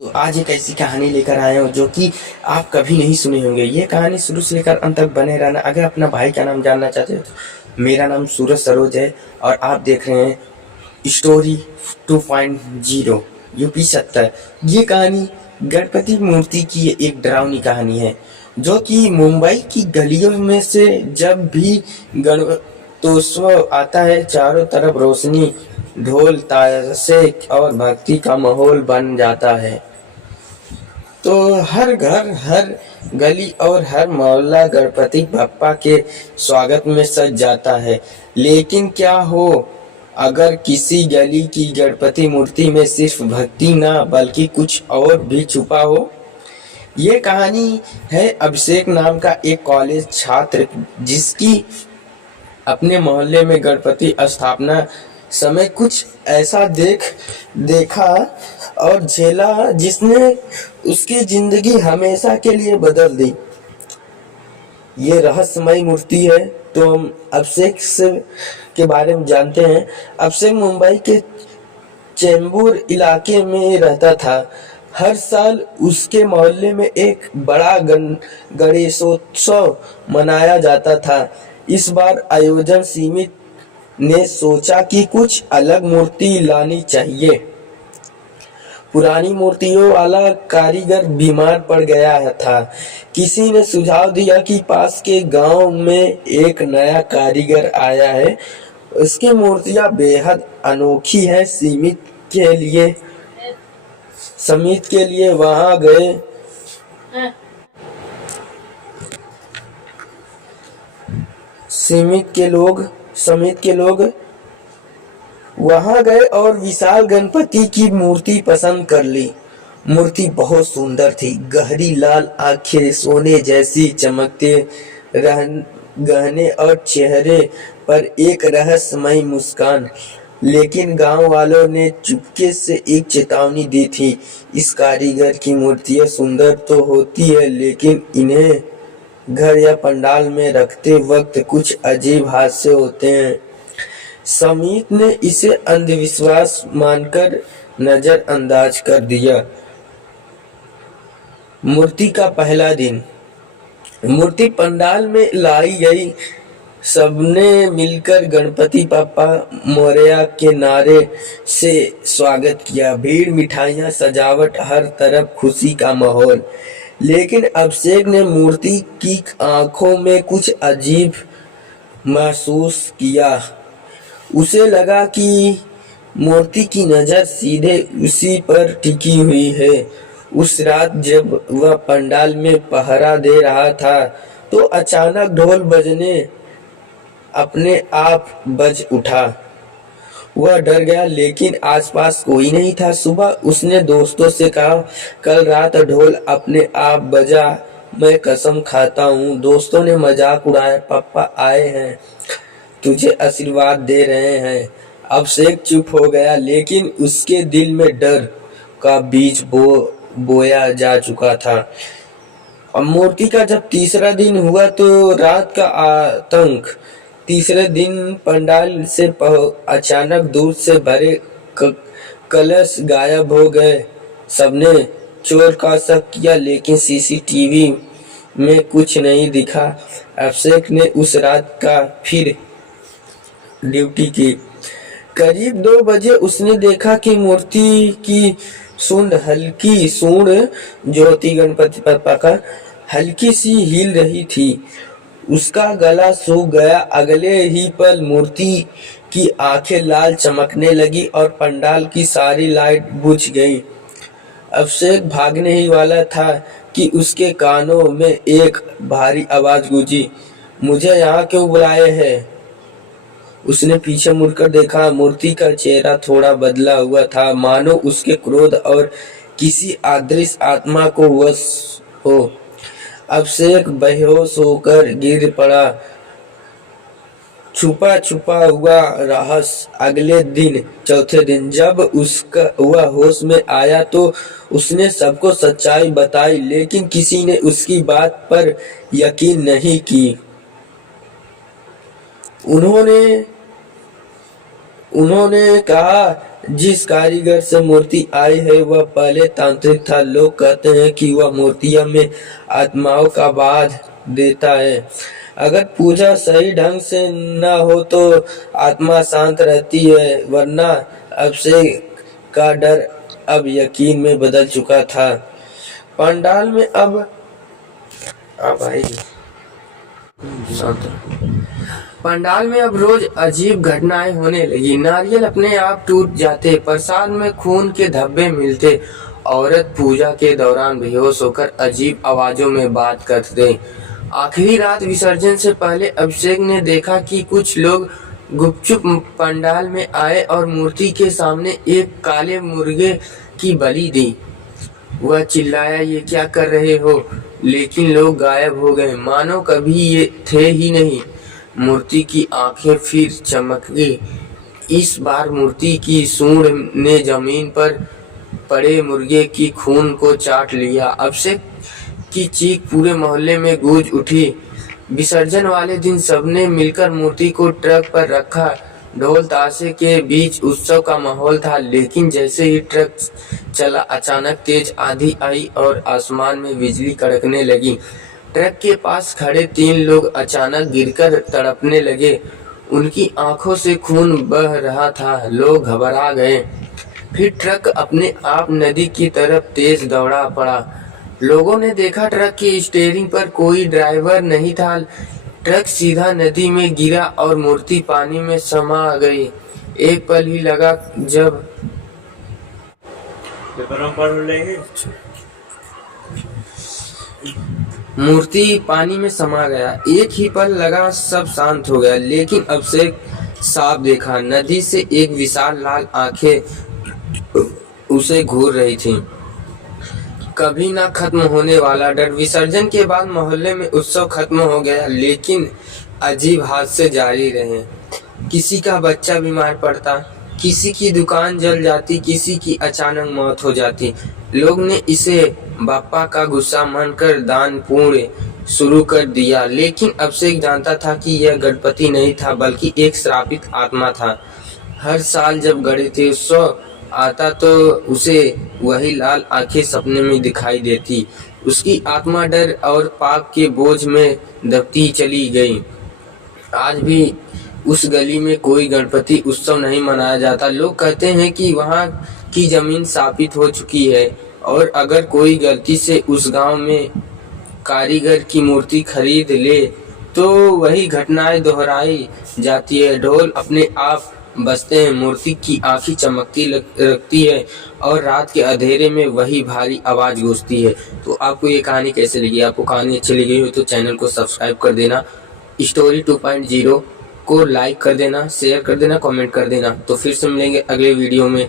तो आज एक ऐसी कहानी लेकर आए हो जो कि आप कभी नहीं सुने होंगे। ये कहानी शुरू से लेकर अंत तक बने रहना। अगर अपना भाई का नाम जानना चाहते हो तो मेरा नाम सूरज सरोज है और आप देख रहे हैं स्टोरी 2.0 यूपी 70। ये कहानी गणपति मूर्ति की एक डरावनी कहानी है जो कि मुंबई की गलियों में से जब भी गणतोत्सव आता है चारों तरफ रोशनी, ढोल, ताशे और भक्ति का माहौल बन जाता है। तो हर घर, हर गली और हर मोहल्ला गणपति बप्पा के स्वागत में सज जाता है। लेकिन क्या हो अगर किसी गली की गणपति मूर्ति में सिर्फ भक्ति ना बल्कि कुछ और भी छुपा हो। ये कहानी है अभिषेक नाम का एक कॉलेज छात्र जिसकी अपने मोहल्ले में गणपति स्थापना समय कुछ ऐसा देखा और झेला जिसने उसकी जिंदगी हमेशा के लिए बदल दी। ये रहस्यमय मूर्ति है। तो हम अभिषेक से के बारे में जानते हैं। अभिषेक मुंबई के चेंबूर इलाके में रहता था। हर साल उसके मोहल्ले में एक बड़ा गणेशोत्सव मनाया जाता था। इस बार आयोजन समिति ने सोचा कि कुछ अलग मूर्ति लानी चाहिए। पुरानी मूर्तियों वाला कारीगर बीमार पड़ गया था। किसी ने सुझाव दिया कि पास के गांव में एक नया कारीगर आया है, उसकी मूर्तियां बेहद अनोखी है। समिति के लिए वहां गए। समिति के लोग वहां गए और विशाल गणपति की मूर्ति पसंद कर ली। मूर्ति बहुत सुंदर थी। गहरी लाल आंखें, सोने जैसी चमकते गहने और चेहरे पर एक रहस्यमय मुस्कान। लेकिन गांव वालों ने चुपके से एक चेतावनी दी थी, इस कारीगर की मूर्तियां सुंदर तो होती है लेकिन इन्हें घर या पंडाल में रखते वक्त कुछ अजीब हादसे होते हैं। समिति ने इसे अंधविश्वास मानकर नजरअंदाज कर दिया। मूर्ति का पहला दिन। मूर्ति पंडाल में लाई गई। सबने मिलकर गणपति पापा मोरया के नारे से स्वागत किया। भीड़, मिठाइयाँ, सजावट, हर तरफ खुशी का माहौल। लेकिन अभिषेक ने मूर्ति की आंखों में कुछ अजीब महसूस किया। उसे लगा कि मूर्ति की नजर सीधे उसी पर टिकी हुई है। उस रात जब वह पंडाल में पहरा दे रहा था तो अचानक ढोल बजने अपने आप बज उठा। वह डर गया लेकिन आसपास कोई नहीं था। सुबह उसने दोस्तों से कहा, कल रात ढोल अपने आप बजा, मैं कसम खाता हूँ। दोस्तों ने मजाक उड़ाया, पापा आए हैं, तुझे आशीर्वाद दे रहे हैं। अभिषेक चुप हो गया लेकिन उसके दिल में डर का बीज बोया जा चुका था। अब मूर्ति का जब तीसरा दिन हुआ तो रात का आतंक। तीसरे दिन पंडाल से अचानक दूध से भरे कलश गायब हो गए। सबने चोर का शक किया लेकिन सीसीटीवी में कुछ नहीं दिखा। अभिषेक ने उस रात का फिर ड्यूटी की। करीब 2 बजे उसने देखा कि मूर्ति की सूंड जो होती गणपति पापा का, हल्की सी हिल रही थी। उसका गला सूख गया। अगले ही पल मूर्ति की आंखें लाल चमकने लगी और पंडाल की सारी लाइट बुझ गई। अभिषेक भागने ही वाला था कि उसके कानों में एक भारी आवाज गूंजी, मुझे यहाँ क्यों बुलाए हैं? उसने पीछे मुड़कर देखा। मूर्ति का चेहरा थोड़ा बदला हुआ था, मानो उसके क्रोध और किसी अदृश्य आत्मा को वश हो। अभिषेक बेहोश होकर गिर पड़ा। छुपा छुपा हुआ रहस्य। अगले दिन, चौथे दिन, जब वह होश में आया तो उसने सबको सच्चाई बताई लेकिन किसी ने उसकी बात पर यकीन नहीं की। उन्होंने कहा जिस कारीगर से मूर्ति आई है वह पहले तांत्रिक था। लोग कहते हैं कि वह मूर्तियों में आत्माओं का बाध देता है। अगर पूजा सही ढंग से न हो तो आत्मा शांत रहती है, वरना अभिषेक का डर अब यकीन में बदल चुका था। पंडाल में अब आएगी पंडाल में अब रोज अजीब घटनाएं होने लगी। नारियल अपने आप टूट जाते, प्रसाद में खून के धब्बे मिलते, औरत पूजा के दौरान बेहोश होकर अजीब आवाजों में बात करते। आखिरी रात विसर्जन से पहले अभिषेक ने देखा कि कुछ लोग गुपचुप पंडाल में आए और मूर्ति के सामने एक काले मुर्गे की बलि दी। वह चिल्लाया, ये क्या कर रहे हो? लेकिन लोग गायब हो गए, मानो कभी ये थे ही नहीं। मूर्ति की आंखें फिर चमक गई। इस बार मूर्ति की सूंड ने जमीन पर पड़े मुर्गे की खून को चाट लिया। अभिषेक की चीख पूरे मोहल्ले में गूंज उठी। विसर्जन वाले दिन सबने मिलकर मूर्ति को ट्रक पर रखा। ढोल ताशे के बीच उत्सव का माहौल था, लेकिन जैसे ही ट्रक चला अचानक तेज आंधी आई और आसमान में बिजली कड़कने लगी। ट्रक के पास खड़े 3 लोग अचानक गिरकर तड़पने लगे। उनकी आंखों से खून बह रहा था। लोग घबरा गए। फिर ट्रक अपने आप नदी की तरफ तेज दौड़ा पड़ा। लोगों ने देखा ट्रक की स्टीयरिंग पर कोई ड्राइवर नहीं था। ट्रक सीधा नदी में गिरा और मूर्ति पानी में समा गई। एक पल ही लगा जब मूर्ति पानी में समा गया। एक ही पल लगा, सब शांत हो गया। लेकिन अभिषेक साफ देखा, नदी से एक विशाल लाल आंखें उसे घूर रही थीं। कभी ना खत्म होने वाला डर। विसर्जन के बाद मोहल्ले में उत्सव खत्म हो गया, लेकिन अजीब हादसे जारी रहे। किसी का बच्चा बीमार पड़ता, किसी की दुकान जल जाती, किसी की अचानक मौत हो जाती। लोग ने इसे बाप्पा का गुस्सा मानकर दान पुण्य शुरू कर दिया। लेकिन अभिषेक जानता था कि यह गणपति नहीं था, बल्कि एक श्रापित आत्मा था। हर साल जब गणेश उत्सव आता तो उसे वही लाल आंखें सपने में दिखाई देती। उसकी आत्मा डर और पाप के बोझ में दबती चली गई। आज भी उस गली में कोई गणपति उत्सव नहीं मनाया जाता। लोग कहते हैं कि वहाँ की जमीन शापित हो चुकी है और अगर कोई गलती से उस गांव में कारीगर की मूर्ति खरीद ले तो वही घटनाएं दोहराई जाती है। ढोल अपने आप बजते हैं, मूर्ति की आंखें चमकती लगती है और रात के अंधेरे में वही भारी आवाज गूंजती है। तो आपको ये कहानी कैसे लगी? आपको कहानी अच्छी लगी हो तो चैनल को सब्सक्राइब कर देना, स्टोरी 2.0 को लाइक कर देना, शेयर कर देना, कमेंट कर देना। तो फिर से मिलेंगे अगले वीडियो में।